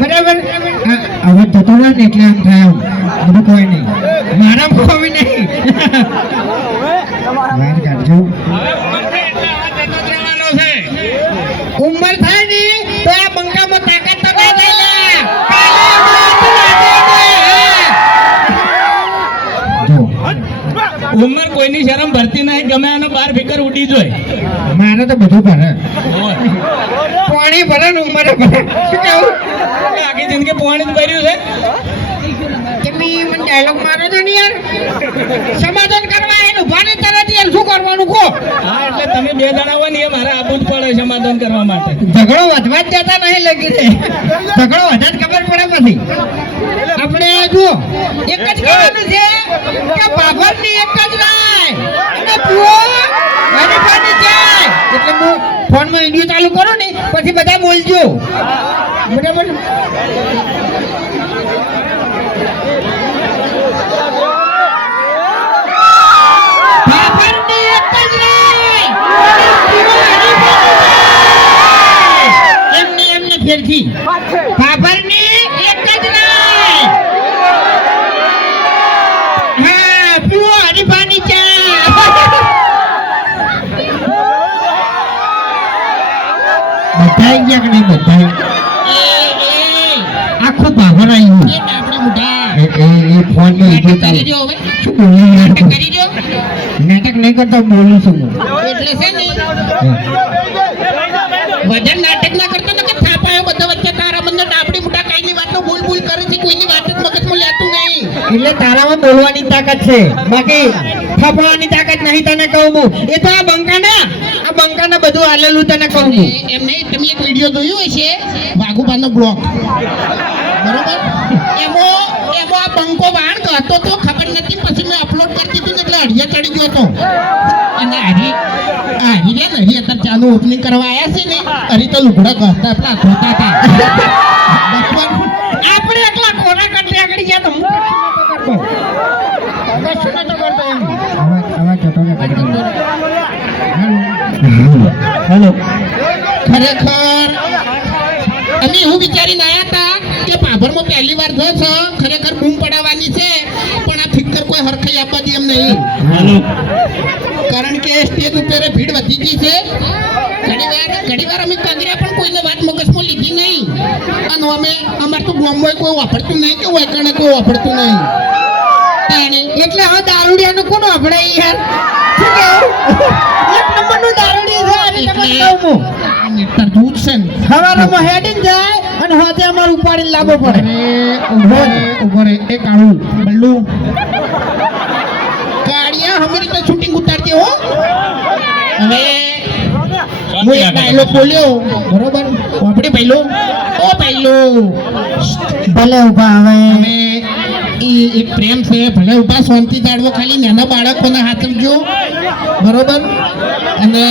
બરાબર? હવે જતો ને એટલે આમ થાય. બધું કોઈ નહીં. મારા કોઈ નહીં. બહાર કાઢજો ઉંમર થાય ને તો આ બંકામાં તાકાત તો ના થાય ઉંમર કોઈની શરમ ભરતી નહીં ગમે આનો બાર ફિકર ઉડી જોય. મારે તો બધું ભરે. પાણી ભરે ને ઉમરે ભરે. શું કેવું આખી જિંદગી પાણી જ ભર્યું છે. તમે મને ડાયલોગ મારો છો ને યાર. સમાધાન કરવા એનું ભાને તરત યાર શું કરવાનું કહો? હા એટલે તમે બે જણા હોય ને એ મારે આપવું જ પડે સમાધાન કરવા માટે. ઝઘડો વધવા જ જતા નહીં લગી રે ઝઘડો વધા જ ખબર પડે પછી. આપણે જુઓ એક જ કહેવાનું છે કે એક જ રાય. અને એમને એમને ફેરથી બાબરની એક જ રાય હા પીવો હરીફાની ચા નહીં બધાઈ આખું બાબર આવ્યું એ એ એ ફોનમાં વિડિયો ચાલે શું બોલી નાટક નહીં કરતો બોલું છું. હું વજન નાટક ના કરતો ને કે થાપાયો બધા વચ્ચે તારા બંને ડાબડી મોટા કાઈની વાતનો બોલ બોલ કરે છે કોઈની વાત જ મગજમાં લેતું નહીં. એટલે તારામાં બોલવાની તાકાત છે. બાકી થપવાની તાકાત નહીં તને કહું હું. એ તો આ બંકાના બધું આલેલું તને કહું એમ નહીં તમે એક વીડિયો જોયું હશે? વાઘુબાનો બ્લોક. બરોબર? એમાં એમાં આ બંકો વાણ કહેતો તો ખબર નથી પછી મેં અપલોડ કરી દીધું ને એટલે અઢિયા ચડી ગયો હતો અને હરી હરી રે ને હરી અત્યારે ચાલુ ઓપનિંગ કરવા આવ્યા છે ને હરી તો લુગડા કહેતા પેલા ધોતા હતા બરોબર આપણે એકલા કોના કરતે આગળ ગયા તો હું કશું નતો કરતો કશું નતો કરતો એમ અવાજ અવાજ જતો ને હેલો. ખરેખર અમે એવું વિચારીને આયા હતા કે પાભરમાં પહેલી વાર જો છો ખરેખર બૂમ પડાવવાની છે પણ આ ફિક્કર કોઈ હરખાઈ આપવા દે એમ નહીં. કારણ કે સ્ટેજ ઉપર ભીડ વધી ગઈ છે. ઘણીવાર ઘણીવાર અમે કાગર્યા પણ કોઈને વાત મગજમાં લીધી નહીં. અને અમે અમારે તો ગામમાં કોઈ વાપરતું નહીં કે વાયકણે કોઈ વાપરતું નહીં. એટલે હવે દારૂડિયાનું કોણ આપણે યાર? દૂધ છે હેડીને જાય અને હોતે અમારે ઉપાડીને લાવવો પડે. ઊભો ઊભો રે એ કાળું બલ્લુ. કાળિયા હમે રીતે શૂટિંગ ઉતારતી હો. હવે હું એક ડાયલોગ બોલ્યો. બરોબર? આપણે પહેલો. ઓ પહેલો. ભલે ઊભા હવે. એક પ્રેમ છે. ભલે ઊભા શાંતિ જાળવો ખાલી નાના બાળકોને હાથવજો બરોબર? અને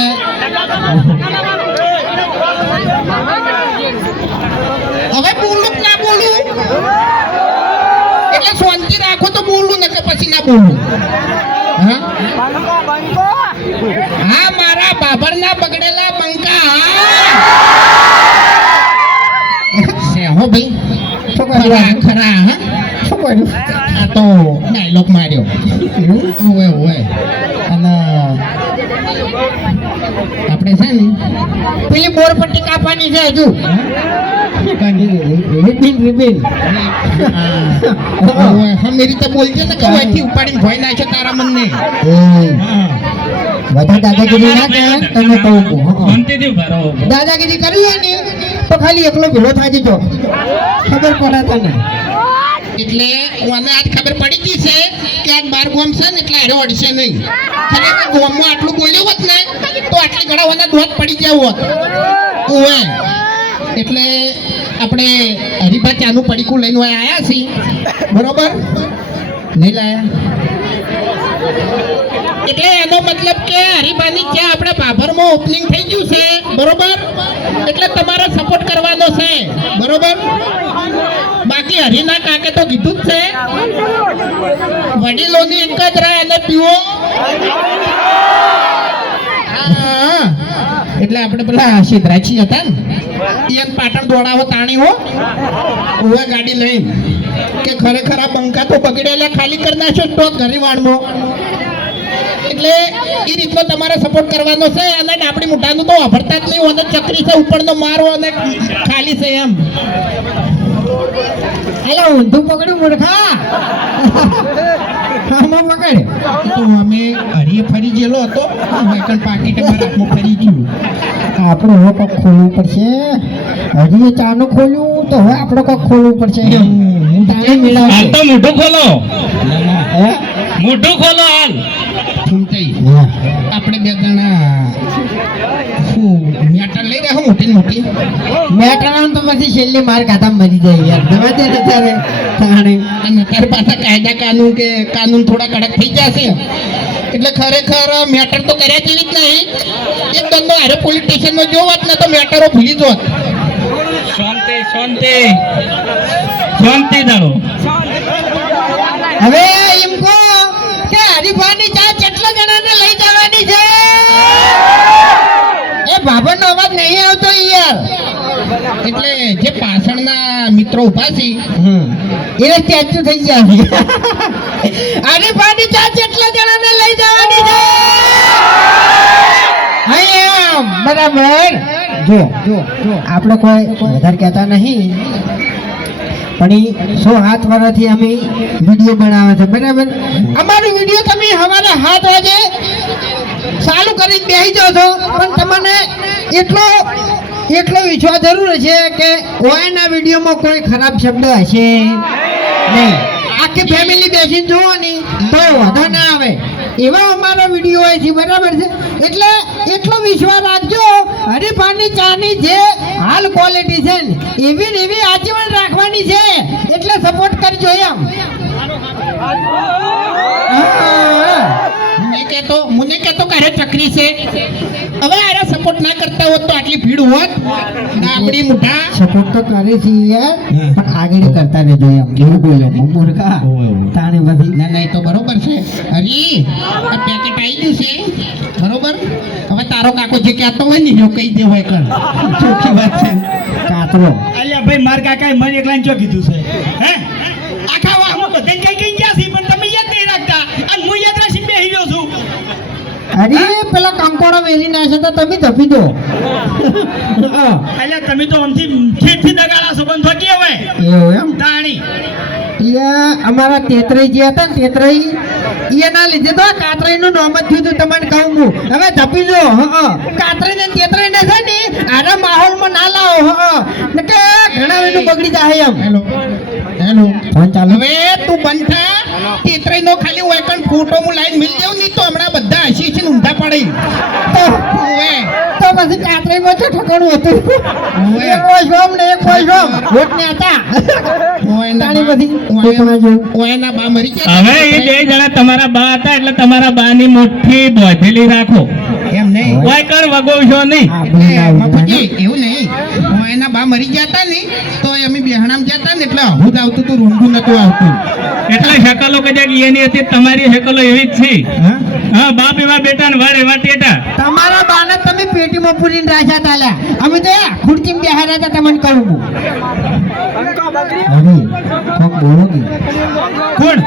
હવે બોલું કે ના બોલું એટલે શાંતિ રાખો તો બોલું ને પછી ના બોલું હા હા મારા બાબરના બગડેલા બંકા હા સેહો ભાઈ શું ખરા કરવાનું? ખરા હા શું કર્યું આ તો ડાયલોગ માર્યો ઓવે ઓવે અને આપણે છે ને પેલી બોર પટ્ટી કાપવાની છે હજુ. રિબિન રિબિન હમ રીતે બોલજે ને કે ઓયથી ઉપાડીને ભોય નાખ્યો તારા મનને. બધા દાદાગીરી ના તમે કહું છું દાદાગીરી કરવી હોય ને તો ખાલી એકલો ભેળો થાય દીધો ખબર પડે તને એટલે મને આજ ખબર પડી ગઈ છે કે આજ બાર ગોમ છે ને એટલે હારે અડશે નહીં. ખરેખર ગોમમાં આટલું બોલ્યું હોત ને, તો આટલી ઘણા વાના દોત પડી ગયા હોત. ઓવે એટલે આપણે હરિભા ચાનું પડીકું લઈને આવ્યા છીએ. બરોબર? નહીં લાયા? એટલે એનો મતલબ કે હરિભાની ચા આપણે બાભરમાં ઓપનિંગ થઈ ગયું છે, બરોબર? એટલે તમારે સપોર્ટ કરવાનો છે, બરોબર? બાકી હરિના કાકે તો કીધું જ છે, વડીલોની એક જ રાહ અને પીવો હા એટલે આપણે પેલા સિદ્ધરાજી હતા ને. એક પાટણ દોડાવો તાણી હો. ઓવે ગાડી લઈ. કે ખરેખર આ બંકા તો બગડેલા ખાલી કરી નાખશો તો ઘરી વાળમાં એટલે એ રીતનો તમારે સપોર્ટ કરવાનો છે અને આપણી મોઢાનું તો વાપરતા જ નહીં અને ચકરી છે, ઉપરનો મારો અને ખાલી છે એમ. અલા ઊંધું પકડ્યું મૂર્ખા. આમાં વગાડે તો અમે હરીએ ફરી ગયેલો હતો વેકલ પાકીટ અમારા ફરી ગયું આપણે હવે કોક ખોલવું પડશે. હજી ચાનું ખોલ્યું તો હવે આપણે કોક ખોલવું પડશે. મોઢું ખોલો હે? મોઢું ખોલો હાલ. આપણે બે જણા શું મેટર લઈ રહ્યા મોટી મેં મોટી તો પછી છેલ્લે માર ખાતા મરી જાય યાર. દવા દે અત્યારે તાણે. અને તારી પાસે કાયદા કાનૂન કે કાનૂન થોડા કડક થઈ જશે. એટલે ખરેખર મેટર તો કર્યા જેવી જ નહીં. એક દંડો હારે પોલીસ સ્ટેશનમાં જો વાત ને તો મેટરો ભૂલી જોત શાંતિ શાંતિ. શાંતિ ધારો હવે એમ કહો અવાજ નહીં આવતો યાર. એટલે જે પાછળના મિત્રો ઊભા છે એ સ્ટેચ્યુ થઈ ગયા. છે હરીફાની ચા કેટલા જણાને લઈ જવાની છે. બરાબર. જો આપણે કોઈ વધારે કહેતા નહીં પણ એ સો હાથ વાળાથી અમે વીડિયો બનાવે છે બરાબર? અમારો વીડિયો તમે સવારે હાથ વાગે ચાલુ કરીને બેસી જાઓ છો. પણ તમને એટલો એટલો વિશ્વાસ જરૂર છે કે ઓયના વિડીયોમાં કોઈ ખરાબ શબ્દ હશે નહીં. આખી ફેમિલી બેસીને જોવાની તો વાંધો ના આવે. એવા અમારા વીડિયો હોય છે, બરાબર છે? એટલે એટલો વિશ્વાસ રાખજો, હરીફાની ચાની જે હાલ ક્વોલિટી છે ને, એવી ને એવી આજીવન રાખવાની છે. એટલે સપોર્ટ કરજો એમ. હા. મને કહેતો મને કહેતો કે અરે ચકરી છે. હવે અરે સપોર્ટ ના કરતા હોત તો આટલી ભીડ હોત. ડાબડી મુઠા સપોર્ટ તો કરે છે યાર પણ આગળ કરતા રહેજો એમ. એવું બોલે હું મૂર્ખા. તાણે બધી ના ના એ તો બરોબર છે. હરી આ પેકેટ આવી ગયું છે. બરોબર? હવે તારો કાકો જે કહેતો હોય ને જો કહી દે હોય કર ચોખ્ખી વાત છે. કાતરો. અલ્યા ભાઈ માર કાકાએ મને એકલાને ચો કીધું છે? હે? આખા વાહમાં તો કઈ કઈ ગયા છે પણ તમે યાદ નહીં રાખતા અને હું યાદ રાખીને બેસી ગયો છું અરે પેલા કંકોડો વેરી નાખે તો તમે ધપી દો. હા, અલ્યા તમે તો અમથી ખેતથી દગાડા પણ થકી હવે. એવું એમ? તાણી. એટલે અમારા તેતરાઈ જે હતા ને તેતરાઈ એના લીધે તો કાતરાઈ નું નામ જ થયું તમને કહું હું. હવે ધપી દો કાતરાઈ ને તેતરાઈ ને છે ને આના માહોલમાં ના લાવો હ કે ઘણા વેલું બગડી જાય એમ. હેલો. હેલો ફોન ચાલુ. હવે તું બંધા તેત્રી નો ખાલી હોય પણ ફોટો હું લાઈન મિલ દેવ નહીં તો હમણાં બધા હસી હસી ઊંધા પડી. તો પછી કાતરાઈ માં ઠકાણું હતું. એક ને એક વોટ ને હતા. બા- બા હવે એ બે જણા તમારા બા હતા એટલે તમારા બાની મુઠ્ઠી બોધેલી રાખો. એમ નહીં. કોઈ કર વગોવશો નહીં. એવું નહીં. ઓયના બા મરી ગયા હતા ને તો અમે બેહણામ ગયા હતા ને એટલે હું જ આવતું હતું રૂંઢું નતું આવતું એટલે શકલો કદાચ એની હતી તમારી શકલો એવી જ છે હા બાપ એવા બેટા ને વાળ એવા ટેટા તમારા બાને તમે પેટીમાં પૂરીને રાખ્યા હતા લ્યા. અમે તો ખુરચીમાં બેહાડ્યા હતા તમને કહું હું. બોલો? કોણ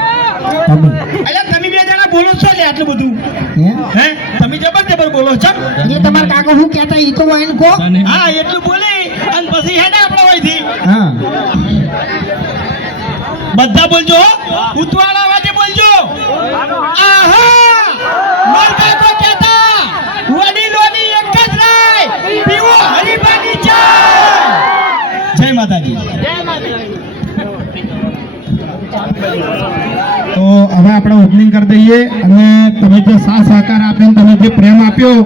અલ્યા તમે બે જણા બોલો છો લે આટલું બધું હે? હે તમે જબર જબર બોલો છો એટલે તમારા કાકા હું કહેતા ઈ તો વાઈન કહો. હા એટલું બોલી અને પછી હેડે આપણે હોયથી હા. બધા બોલજો. ઉતવાળા વાજે બોલજો આહા માર કાકો કહેતા વડીલોની એક જ રાય પીવો હરીબાની ચા જય માતાજી તો હવે આપણે ઓપનિંગ કરી દઈએ અને તમે જે સાથ સહકાર આપ્યો તમે જે પ્રેમ આપ્યો,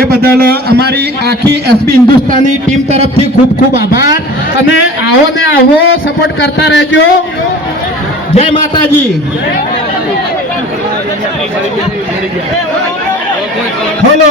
એ બદલ અમારી આખી એસબી હિન્દુસ્તાની ટીમ તરફથી ખૂબ ખૂબ આભાર. અને આવો ને આવો સપોર્ટ કરતા રહેજો. જય માતાજી. બોલો.